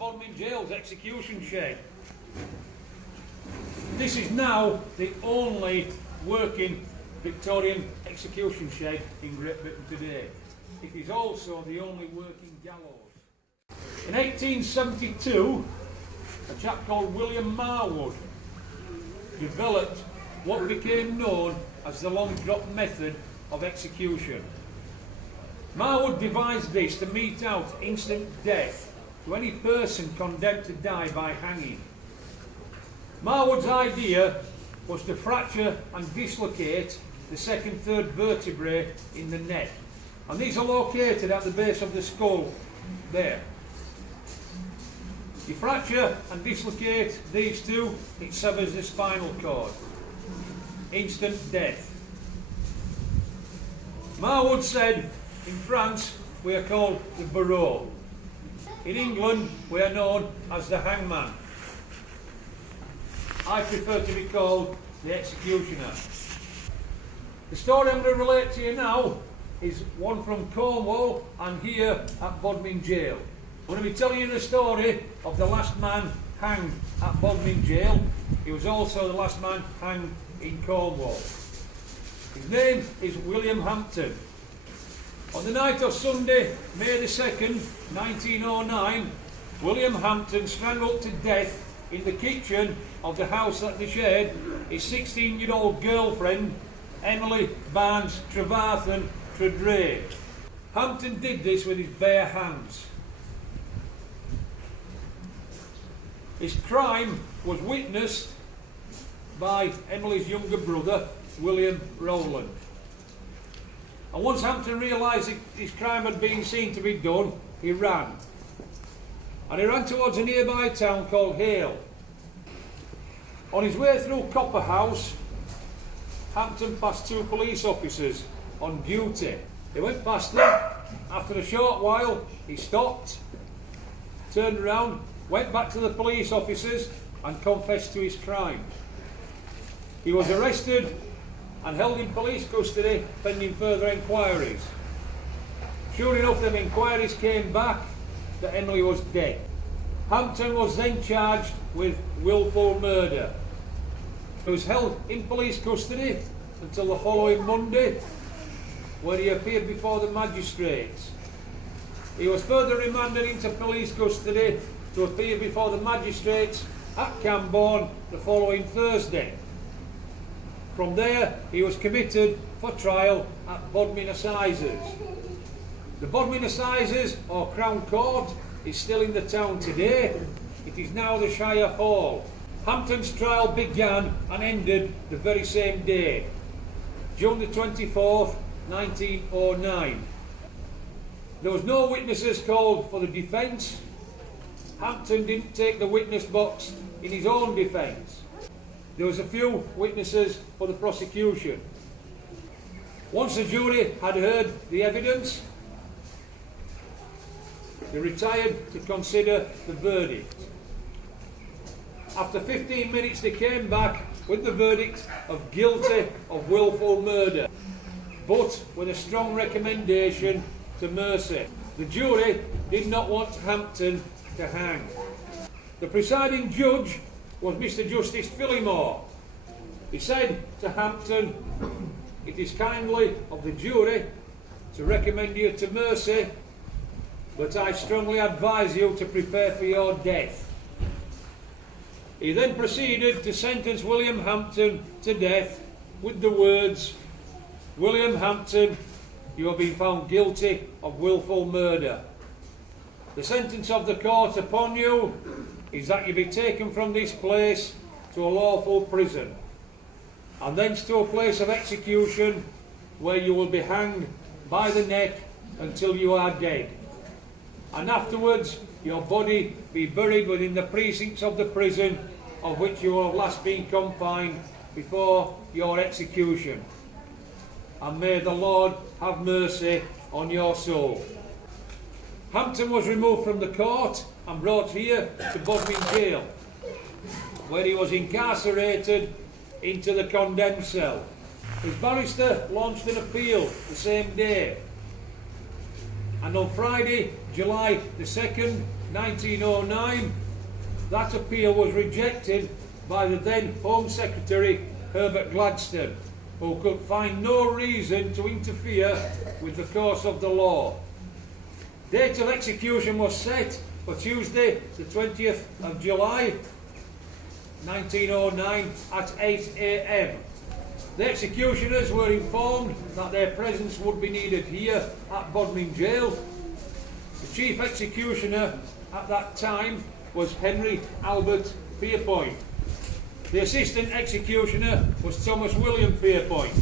Bodmin Jail's execution shed. This is now the only working Victorian execution shed in Great Britain today. It is also the only working gallows. In 1872, a chap called William Marwood developed what became known as the long drop method of execution. Marwood devised this to mete out instant death to any person condemned to die by hanging. Marwood's idea was to fracture and dislocate the second and third vertebrae in the neck, and these are located at the base of the skull there. You fracture and dislocate these two, it severs the spinal cord. Instant death. Marwood said, in France we are called the bourreau. In England we are known as the hangman. I prefer to be called the executioner. The story I'm going to relate to you now is one from Cornwall and here at Bodmin Jail. I'm going to be telling you the story of the last man hanged at Bodmin Jail. He was also the last man hanged in Cornwall. His name is William Hampton. On the night of Sunday, May the 2nd, 1909, William Hampton strangled to death in the kitchen of the house that they shared his 16-year-old girlfriend, Emily Barnes Trevarthen Tredray. Hampton did this with his bare hands. His crime was witnessed by Emily's younger brother, William Rowland. And once Hampton realised his crime had been seen to be done, he ran. And he ran towards a nearby town called Hale. On his way through Copper House, Hampton passed two police officers on duty. He went past them. After a short while, he stopped, turned around, went back to the police officers and confessed to his crime. He was arrested and held in police custody pending further inquiries. Sure enough, them inquiries came back that Emily was dead. Hampton was then charged with willful murder. He was held in police custody until the following Monday, when he appeared before the magistrates. He was further remanded into police custody to appear before the magistrates at Camborne the following Thursday. From there, he was committed for trial at Bodmin Assizes. The Bodmin Assizes, or Crown Court, is still in the town today. It is now the Shire Hall. Hampton's trial began and ended the very same day, June the 24th, 1909. There was no witnesses called for the defence. Hampton didn't take the witness box in his own defence. There was a few witnesses for the prosecution. Once the jury had heard the evidence, they retired to consider the verdict. After 15 minutes they came back with the verdict of guilty of willful murder, but with a strong recommendation to mercy. The jury did not want Hampton to hang. The presiding judge was Mr. Justice Phillimore. He said to Hampton, "It is kindly of the jury to recommend you to mercy, but I strongly advise you to prepare for your death." He then proceeded to sentence William Hampton to death with the words, "William Hampton, you have been found guilty of willful murder. The sentence of the court upon you is that you be taken from this place to a lawful prison, and thence to a place of execution where you will be hanged by the neck until you are dead, and afterwards your body be buried within the precincts of the prison of which you have last been confined before your execution. And may the Lord have mercy on your soul." Hampton was removed from the court and brought here to Bodmin Jail, where he was incarcerated into the condemned cell. His barrister launched an appeal the same day. And on Friday, July the 2nd, 1909, that appeal was rejected by the then Home Secretary Herbert Gladstone, who could find no reason to interfere with the course of the law. Date of execution was set for Tuesday, the 20th of July, 1909 at 8 AM. The executioners were informed that their presence would be needed here at Bodmin Jail. The chief executioner at that time was Henry Albert Pierpoint. The assistant executioner was Thomas William Pierpoint.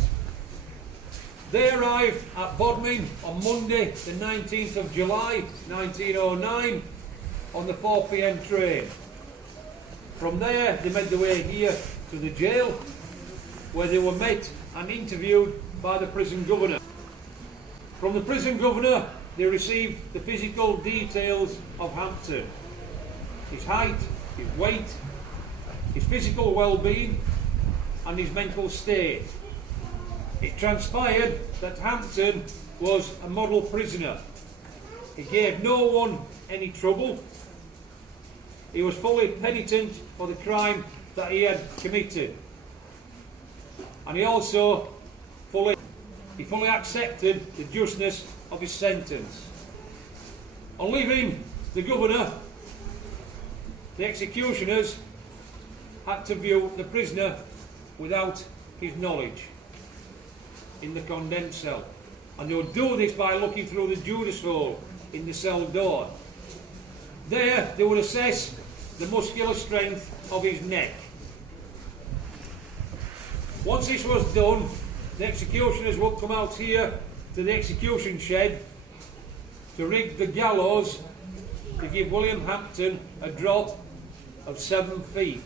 They arrived at Bodmin on Monday the 19th of July 1909 on the 4 PM train. From there they made their way here to the jail, where they were met and interviewed by the prison governor. From the prison governor they received the physical details of Hampton: his height, his weight, his physical well-being and his mental state. It transpired that Hampton was a model prisoner. He gave no one any trouble. He was fully penitent for the crime that he had committed. And he also fully accepted the justness of his sentence. On leaving the governor, the executioners had to view the prisoner without his knowledge in the condemned cell, and they would do this by looking through the Judas hole in the cell door. There they would assess the muscular strength of his neck. Once this was done, the executioners would come out here to the execution shed to rig the gallows to give William Hampton a drop of 7 feet.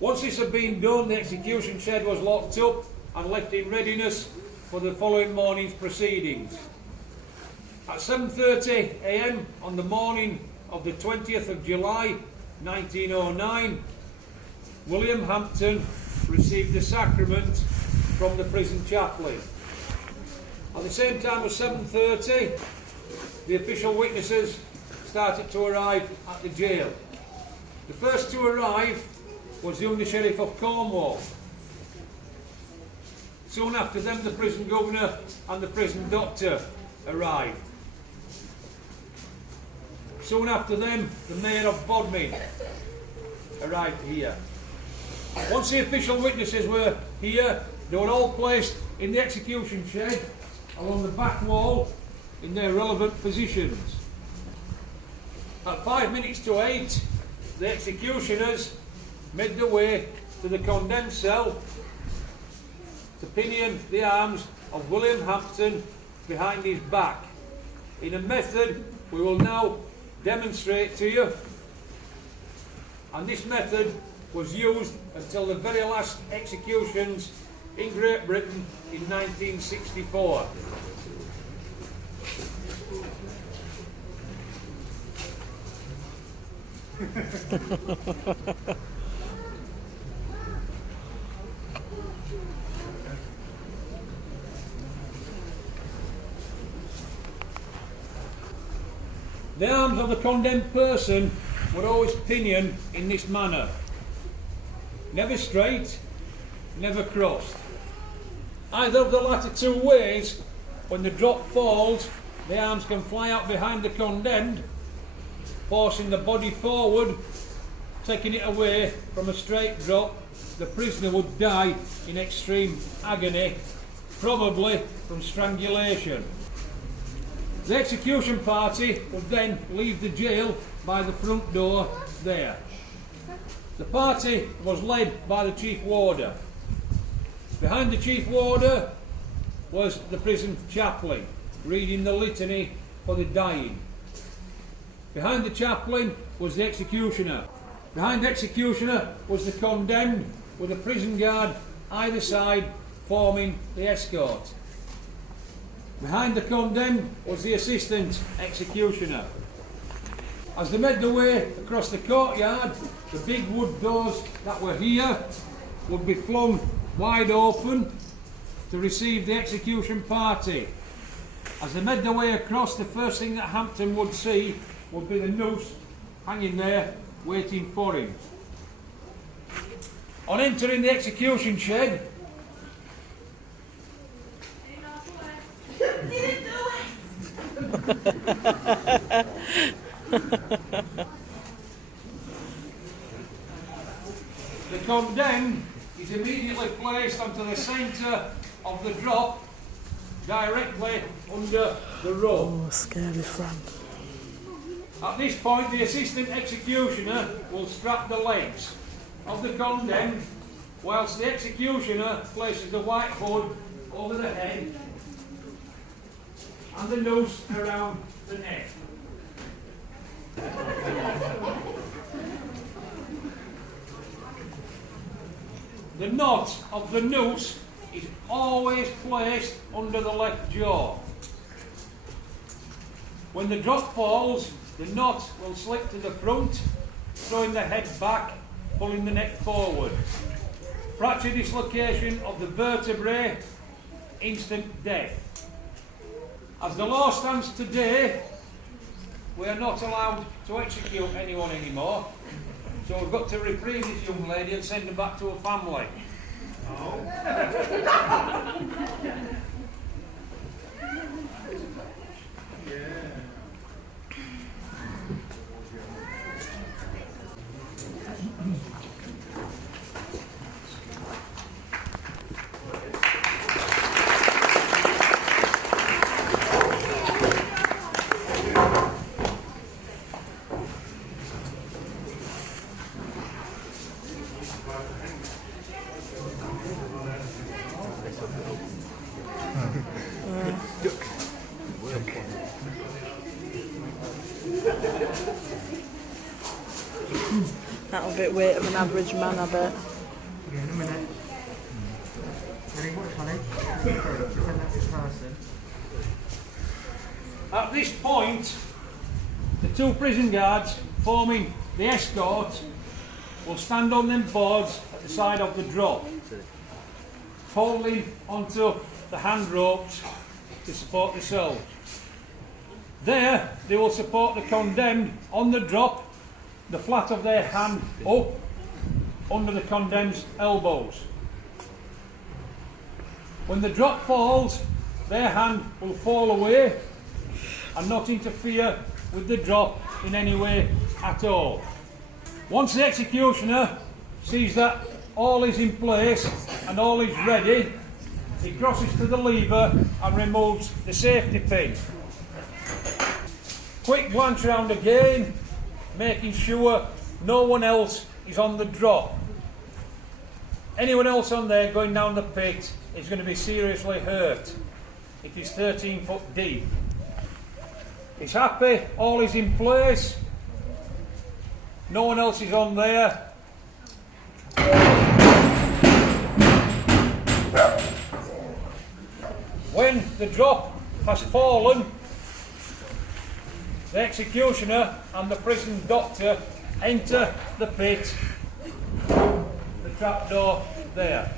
Once this had been done, the execution shed was locked up and left in readiness for the following morning's proceedings. At 7:30 AM on the morning of the 20th of July 1909, William Hampton received the sacrament from the prison chaplain. At the same time as 7:30, the official witnesses started to arrive at the jail. The first to arrive was the Under-Sheriff of Cornwall. Soon after them, the prison governor and the prison doctor arrived. Soon after them, the Mayor of Bodmin arrived here. Once the official witnesses were here, they were all placed in the execution shed along the back wall in their relevant positions. At 5 minutes to 8, the executioners made their way to the condemned cell to pinion the arms of William Hampton behind his back, in a method we will now demonstrate to you. And this method was used until the very last executions in Great Britain in 1964. The arms of the condemned person were always pinioned in this manner, never straight, never crossed. Either of the latter two ways, when the drop falls, the arms can fly out behind the condemned, forcing the body forward, taking it away from a straight drop. The prisoner would die in extreme agony, probably from strangulation. The execution party would then leave the jail by the front door there. The party was led by the chief warder. Behind the chief warder was the prison chaplain, reading the litany for the dying. Behind the chaplain was the executioner. Behind the executioner was the condemned, with a prison guard either side forming the escort. Behind the condemned was the assistant executioner. As they made their way across the courtyard, the big wood doors that were here would be flung wide open to receive the execution party. As they made their way across, the first thing that Hampton would see would be the noose hanging there, waiting for him. On entering the execution shed, the condemned is immediately placed onto the centre of the drop, directly under the rope. Oh, scary Fran. At this point, the assistant executioner will strap the legs of the condemned, whilst the executioner places the white hood over the head and the noose around the neck. The knot of the noose is always placed under the left jaw. When the drop falls, the knot will slip to the front, throwing the head back, pulling the neck forward. Fracture dislocation of the vertebrae, instant death. As the law stands today, we are not allowed to execute anyone anymore, so we've got to reprieve this young lady and send her back to her family. That'll be weight of an average man, I bet. Yeah, in a minute. Ready, watch, honey. Pretend that's the person. At this point, the two prison guards forming the escort will stand on them boards at the side of the drop, holding onto the hand ropes to support the cells. There, they will support the condemned on the drop, the flat of their hand up under the condemned's elbows. When the drop falls, their hand will fall away and not interfere with the drop in any way at all. Once the executioner sees that all is in place and all is ready, he crosses to the lever and removes the safety pin. Quick glance round again, making sure no one else is on the drop. Anyone else on there going down the pit is going to be seriously hurt. It is 13 foot deep. He's happy, all is in place, no one else is on there. When the drop has fallen, the executioner and the prison doctor enter the pit, the trapdoor there.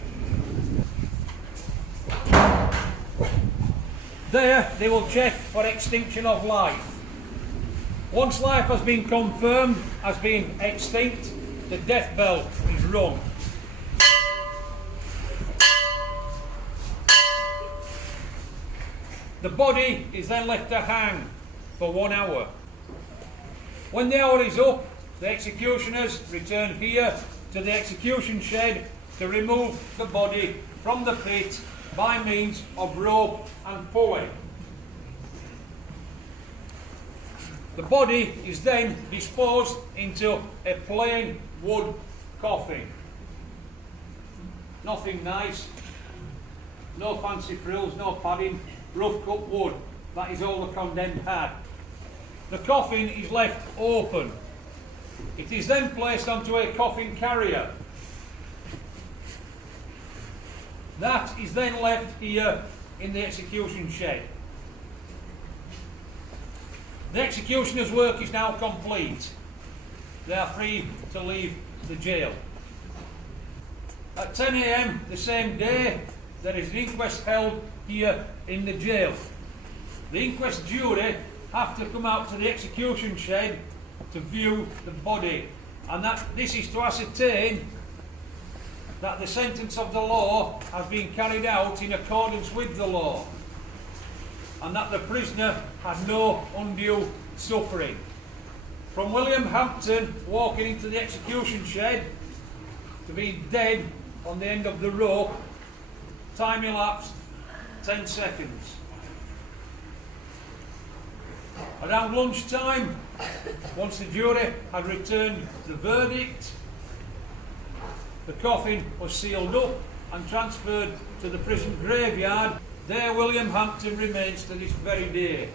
There they will check for extinction of life. Once life has been confirmed as being extinct, the death bell is rung. The body is then left to hang for 1 hour. When the hour is up, the executioners return here to the execution shed to remove the body from the pit by means of rope and pulley. The body is then disposed into a plain wood coffin. Nothing nice, no fancy frills, no padding, rough cut wood. That is all the condemned had. The coffin is left open. It is then placed onto a coffin carrier. That is then left here in the execution shed. The executioner's work is now complete. They are free to leave the jail. At 10 AM the same day, there is an inquest held here in the jail. The inquest jury have to come out to the execution shed to view the body, and that this is to ascertain that the sentence of the law has been carried out in accordance with the law, and that the prisoner had no undue suffering. From William Hampton walking into the execution shed to being dead on the end of the rope, time elapsed 10 seconds. Around lunchtime, once the jury had returned the verdict, the coffin was sealed up and transferred to the prison graveyard. There William Hampton remains to this very day.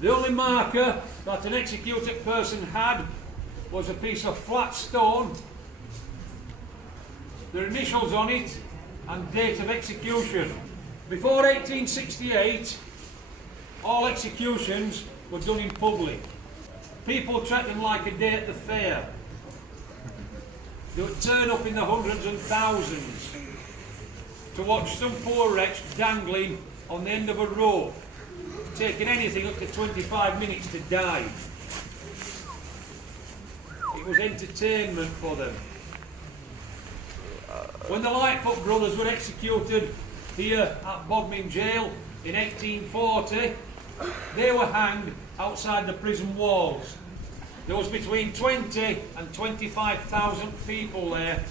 The only marker that an executed person had was a piece of flat stone, their initials on it and date of execution. Before 1868, all executions were done in public. People treated them like a day at the fair. They would turn up in the hundreds and thousands to watch some poor wretch dangling on the end of a rope, taking anything up to 25 minutes to die. It was entertainment for them. When the Lightfoot brothers were executed here at Bodmin Jail in 1840, they were hanged outside the prison walls. There was between 20 and 25,000 people there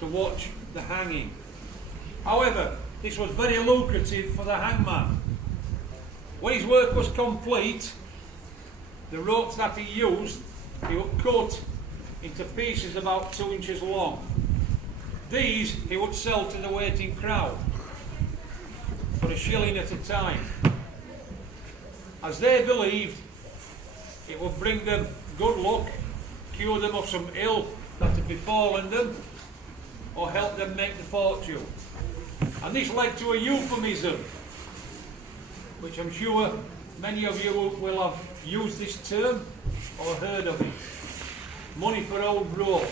to watch the hanging. However, this was very lucrative for the hangman. When his work was complete, the ropes that he used, he would cut into pieces about 2 inches long. These he would sell to the waiting crowd for £1 at a time, as they believed it would bring them good luck, cure them of some ill that had befallen them, or help them make the fortune. And this led to a euphemism, which I'm sure many of you will have used this term or heard of it. Money for old rope.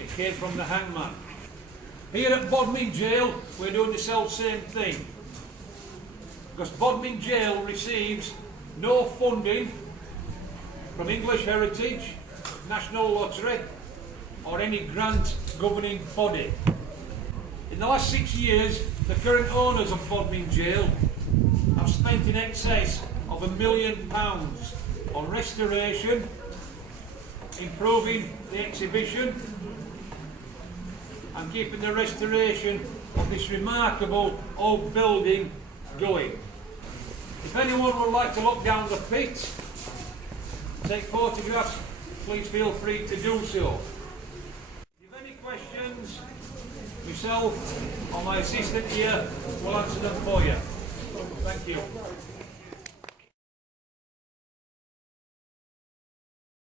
It came from the hangman. Here at Bodmin Jail, we're doing the self-same thing, because Bodmin Jail receives no funding from English Heritage, National Lottery, or any grant governing body. In the last 6 years, the current owners of Bodmin Jail have spent in excess of £1 million on restoration, improving the exhibition, and keeping the restoration of this remarkable old building going. If anyone would like to look down the pit, take photographs, please feel free to do so. If you have any questions, myself or my assistant here will answer them for you. Thank you.